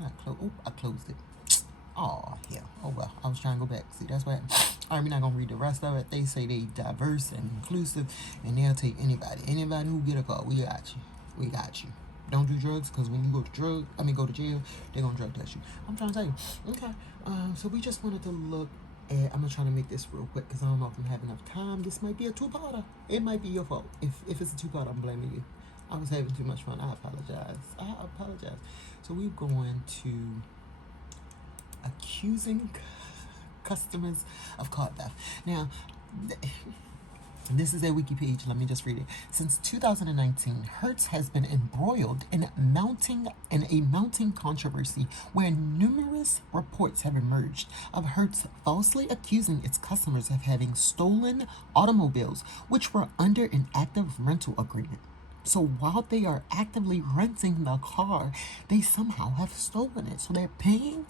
I closed it. Oh, yeah. Oh, well. I was trying to go back. See, that's what happened. All right, we're not going to read the rest of it. They say they diverse and inclusive, and they'll take anybody. Anybody who get a call, we got you. We got you. Don't do drugs, because when you go to jail, they're going to drug test you. I'm trying to tell you. Okay. So we just wanted to look at, I'm going to try to make this real quick, because I don't know if I'm having enough time. This might be a two-parter. It might be your fault. If it's a two-parter, I'm blaming you. I was having too much fun. I apologize. So we're going to accusing customers of card theft. Now, this is their wiki page. Let me just read it. Since 2019, Hertz has been embroiled in a mounting controversy where numerous reports have emerged of Hertz falsely accusing its customers of having stolen automobiles, which were under an active rental agreement. So while they are actively renting the car, they somehow have stolen it. So they're paying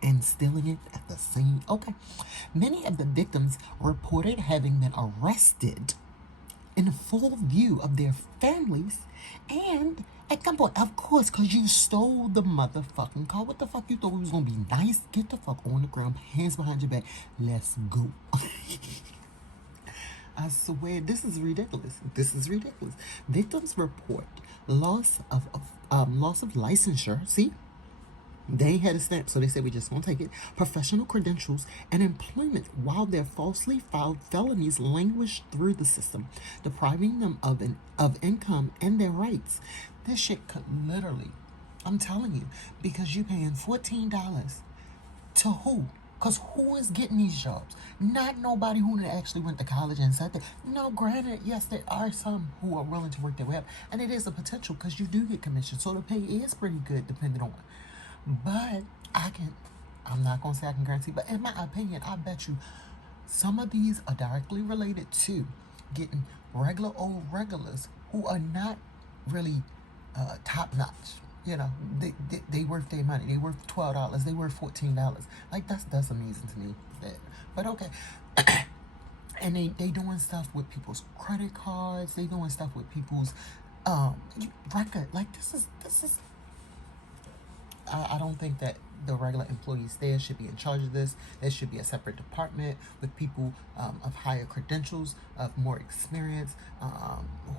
and stealing it at the same. Okay. Many of the victims reported having been arrested in full view of their families and at gunpoint. Of course, because you stole the motherfucking car. What the fuck you thought we was going to be nice? Get the fuck on the ground, hands behind your back. Let's go. I swear, this is ridiculous. Victims report loss of licensure. See? They had a stamp, so they said we just won't take it. Professional credentials and employment while their falsely filed felonies languish through the system, depriving them of income and their rights. This shit could literally, I'm telling you, because you paying $14 to who? Because who is getting these jobs? Not nobody who actually went to college and sat there. No, granted, yes, there are some who are willing to work their way up, and it is a potential because you do get commission, so the pay is pretty good depending on. But I'm not going to say I can guarantee, but in my opinion, I bet you some of these are directly related to getting regular old regulars who are not really top notch. You know, they worth their money. They worth $12. They worth $14. Like, that's amazing to me. But okay. And they doing stuff with people's credit cards. They doing stuff with people's record. Like, this is I don't think that the regular employees there should be in charge of this. There should be a separate department with people of higher credentials, of more experience,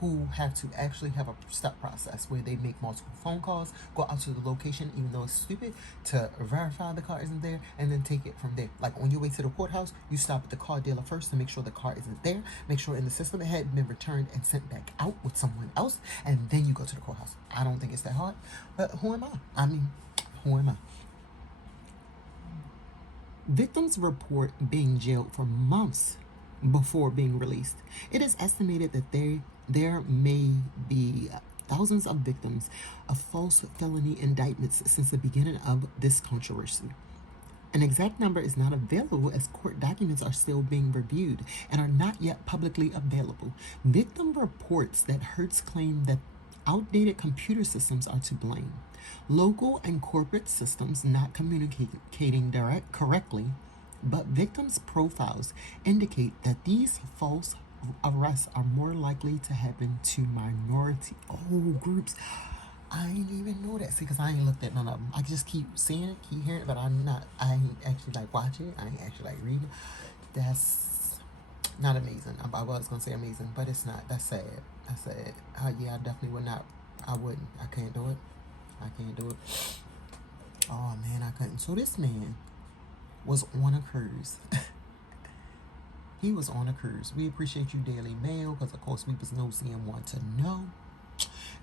who have to actually have a step process where they make multiple phone calls, go out to the location, even though it's stupid, to verify the car isn't there, and then take it from there. Like on your way to the courthouse, you stop at the car dealer first to make sure the car isn't there, make sure in the system it had been returned and sent back out with someone else, and then you go to the courthouse. I don't think it's that hard, but who am I? Who am I? Victims report being jailed for months before being released. It is estimated that there may be thousands of victims of false felony indictments since the beginning of this controversy. An exact number is not available as court documents are still being reviewed and are not yet publicly available. Victim reports that Hertz claim that outdated computer systems are to blame. Local and corporate systems not communicating correctly, but victims' profiles indicate that these false arrests are more likely to happen to minority groups. I ain't even know that. See, because I ain't looked at none of them. I just keep seeing it, keep hearing it, but I ain't actually like watching it. I ain't actually like reading it. That's not amazing. I was going to say amazing, but it's not. That's sad. Yeah, I definitely would not. I wouldn't. I can't do it. Oh, man, I couldn't. So this man was on a cruise. He was on a cruise. We appreciate you, Daily Mail, because, of course, we was nosy and want to know.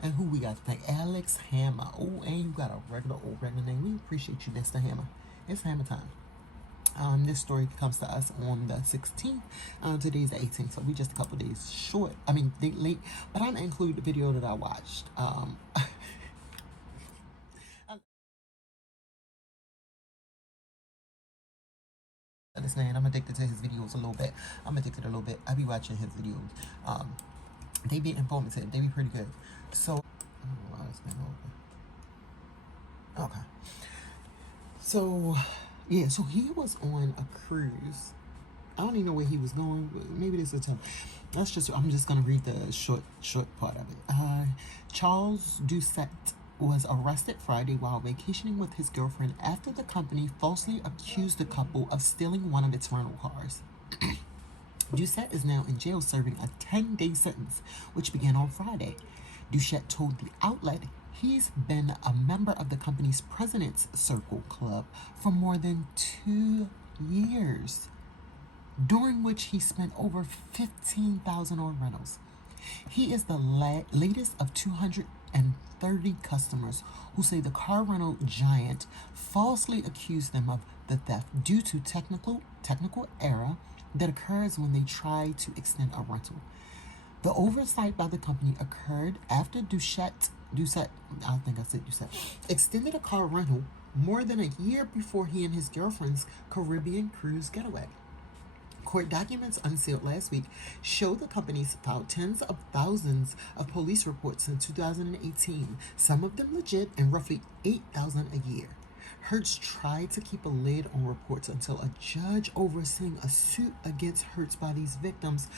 And who we got to thank? Alex Hammer. Oh, and you got a regular name. We appreciate you, Mr. Hammer. It's Hammer time. This story comes to us on the 16th. Today's the 18th, so we just a couple days short. I mean, late. But I'm going to include the video that I watched. This man, I'm addicted to his videos a little bit. I be watching his videos. They be informative. They be pretty good. So, okay. So, yeah. So he was on a cruise. I don't even know where he was going. Maybe this is time. I'm just gonna read the short part of it. Charles Doucette was arrested Friday while vacationing with his girlfriend after the company falsely accused the couple of stealing one of its rental cars. Doucette is now in jail serving a 10-day sentence, which began on Friday. Doucette told the outlet he's been a member of the company's President's Circle Club for more than 2 years, during which he spent over $15,000 on rentals. He is the latest of 230 customers who say the car rental giant falsely accused them of the theft due to technical error that occurs when they try to extend a rental. The oversight by the company occurred after Doucette, I think I said Doucette, extended a car rental more than a year before he and his girlfriend's Caribbean cruise getaway. Court documents unsealed last week show the companies filed tens of thousands of police reports in 2018, some of them legit, and roughly 8,000 a year. Hertz tried to keep a lid on reports until a judge overseeing a suit against Hertz by these victims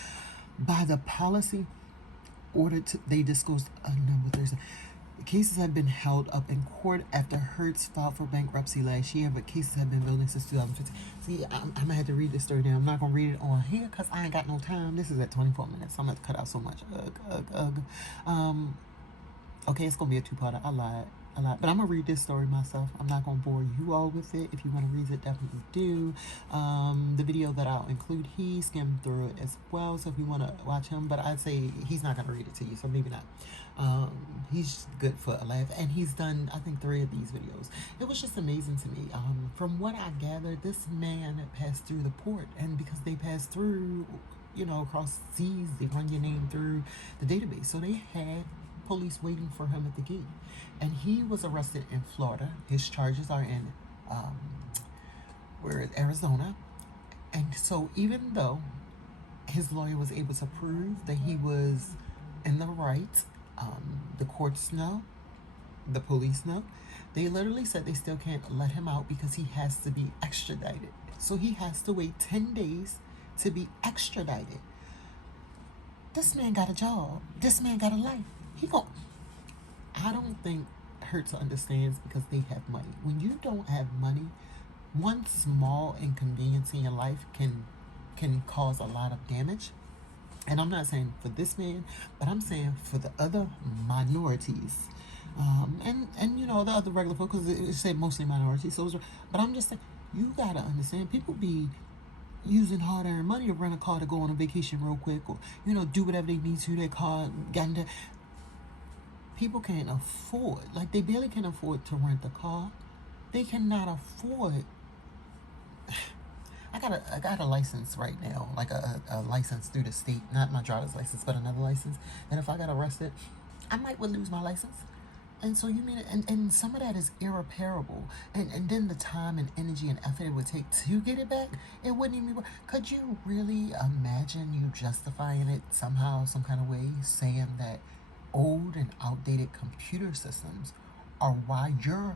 by the policy ordered they disclosed a number Thursday. Cases have been held up in court after Hertz filed for bankruptcy last year, but cases have been building since 2015. See, I'm going to have to read this story now. I'm not going to read it on here because I ain't got no time. This is at 24 minutes, so I'm going to cut out so much. Okay, it's going to be a two-parter. I lied. But I'm going to read this story myself. I'm not going to bore you all with it. If you want to read it, definitely do. The video that I'll include, he skimmed through it as well. So if you want to watch him, but I'd say he's not going to read it to you, so maybe not. He's good for a laugh. And he's done, I think, 3 of these videos. It was just amazing to me. From what I gathered, this man passed through the port. And because they passed through, across seas, they run your name through the database. So they had police waiting for him at the gate, and he was arrested in Florida. His charges are in Arizona, and so even though his lawyer was able to prove that he was in the right, the courts know, the police know, they literally said they still can't let him out because he has to be extradited. So he has to wait 10 days to be extradited. This man got a job. This man got a life. I don't think Hertz understands because they have money. When you don't have money, one small inconvenience in your life can cause a lot of damage. And I'm not saying for this man, but I'm saying for the other minorities, and the other regular folks, because it said mostly minorities. But I'm just saying, you gotta understand, people be using hard-earned money to rent a car to go on a vacation real quick, or do whatever they need to. Their car got into. People can't afford, they barely can afford to rent a car. They cannot afford. I got a license right now, like a license through the state, not my driver's license, but another license. And if I got arrested, I might would lose my license. And so you mean, and some of that is irreparable. And then the time and energy and effort it would take to get it back, it wouldn't even be worth. Could you really imagine you justifying it somehow, some kind of way, saying that old and outdated computer systems are why you're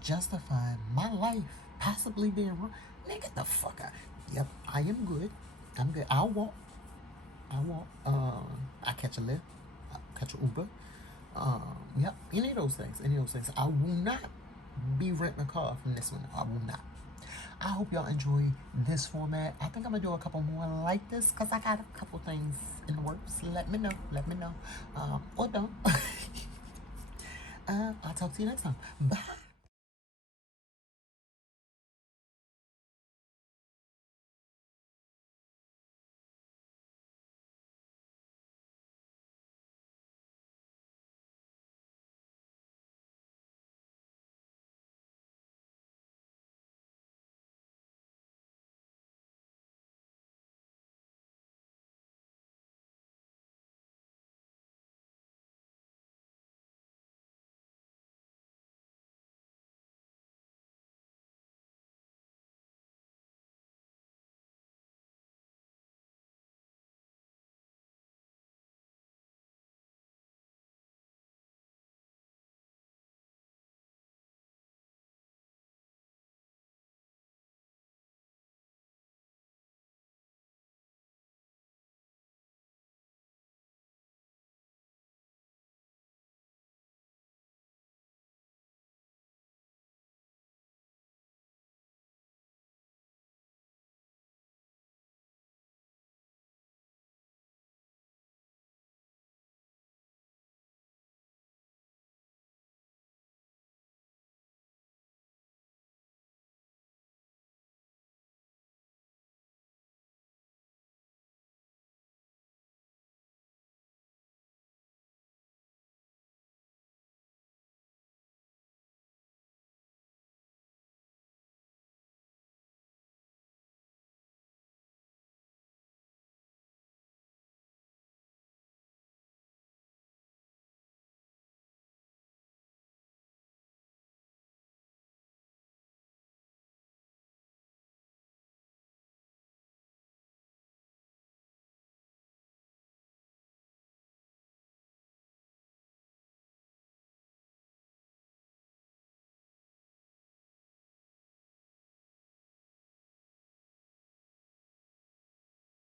justifying my life possibly being wrong? Nigga, the fuck out. Yep, I am good. I'm good. I'll walk. I catch a Lyft. I'll catch an Uber. Yep, any of those things. I will not be renting a car from this one. I will not. I hope y'all enjoy this format. I think I'm gonna do a couple more like this because I got a couple things in the works. Let me know. Or don't. I'll talk to you next time. Bye.